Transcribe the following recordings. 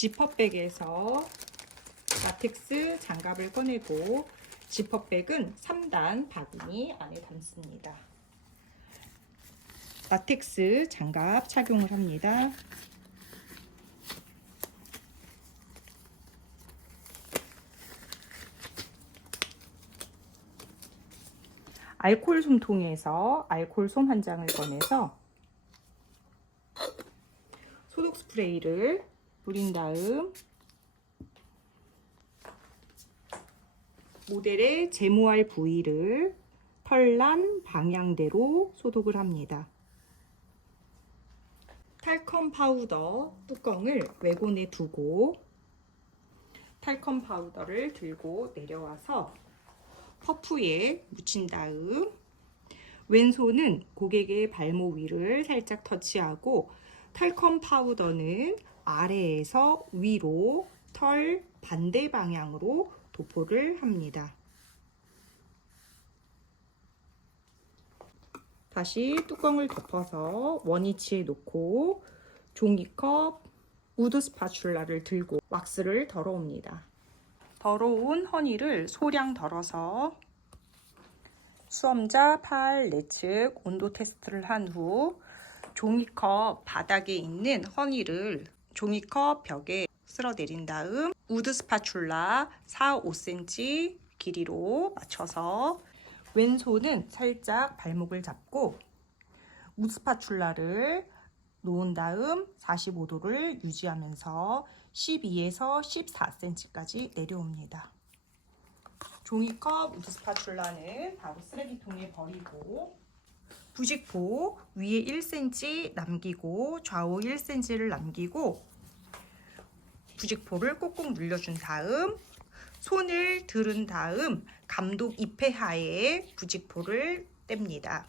지퍼백에서 라텍스 장갑을 꺼내고 지퍼백은 3단 바구니 안에 담습니다. 라텍스 장갑 착용을 합니다. 알코올 솜통에서 알코올 솜한 장을 꺼내서 소독 스프레이를 뿌린 다음 모델의 제모할 부위를 털난 방향대로 소독을 합니다. 탈컴 파우더 뚜껑을 외곤에 두고 탈컴 파우더를 들고 내려와서 퍼프에 묻힌 다음 왼손은 고객의 발목 위를 살짝 터치하고 탈컴 파우더는 아래에서 위로 털 반대 방향으로 도포를 합니다. 다시 뚜껑을 덮어서 원위치에 놓고 종이컵 우드 스파츌라를 들고 왁스를 덜어옵니다. 더러운 허니를 소량 덜어서 수험자 팔 내측 온도 테스트를 한 후 종이컵 바닥에 있는 허니를 종이컵 벽에 쓸어 내린 다음 우드 스파츌라 4, 5cm 길이로 맞춰서 왼손은 살짝 발목을 잡고 우드 스파츌라를 놓은 다음 45도를 유지하면서 12에서 14cm까지 내려옵니다. 종이컵 우드 스파츌라는 바로 쓰레기통에 버리고 부직포 위에 1cm 남기고 좌우 1cm를 남기고 부직포를 꼭꼭 눌려준 다음 손을 들은 다음 감독 입회하에 부직포를 뗍니다.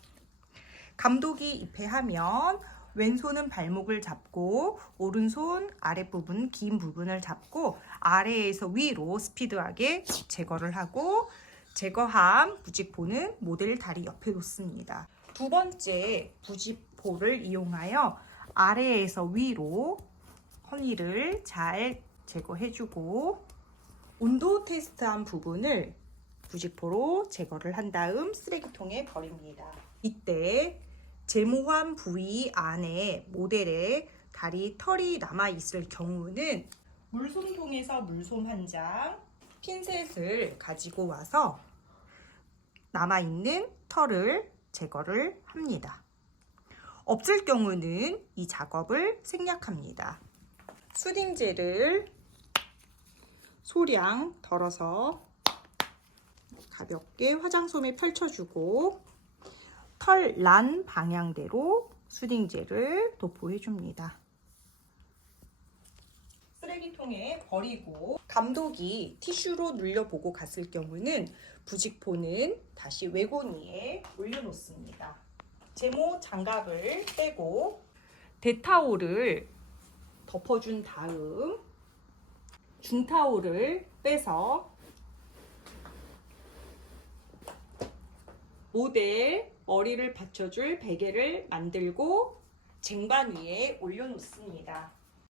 감독이 입회하면 왼손은 발목을 잡고 오른손 아랫부분 긴 부분을 잡고 아래에서 위로 스피드하게 제거를 하고 제거한 부직포는 모델 다리 옆에 놓습니다. 두 번째 부직포를 이용하여 아래에서 위로 허니를 잘 제거해주고 온도 테스트한 부분을 부직포로 제거를 한 다음 쓰레기통에 버립니다. 이때 제모한 부위 안에 모델의 다리 털이 남아 있을 경우는 물솜통에서 물솜 한 장, 핀셋을 가지고 와서 남아 있는 털을 제거를 합니다. 없을 경우는 이 작업을 생략합니다. 수딩젤을 소량 덜어서 가볍게 화장솜에 펼쳐주고 털 난 방향대로 수딩젤을 도포해 줍니다. 쓰레기통에 버리고 감독이 티슈로 눌려보고 갔을 경우는 부직포는 다시 외곤 위에 올려놓습니다. 제모 장갑을 빼고 대타올을 덮어준 다음 중타올을 빼서 모델 머리를 받쳐줄 베개를 만들고 쟁반 위에 올려놓습니다.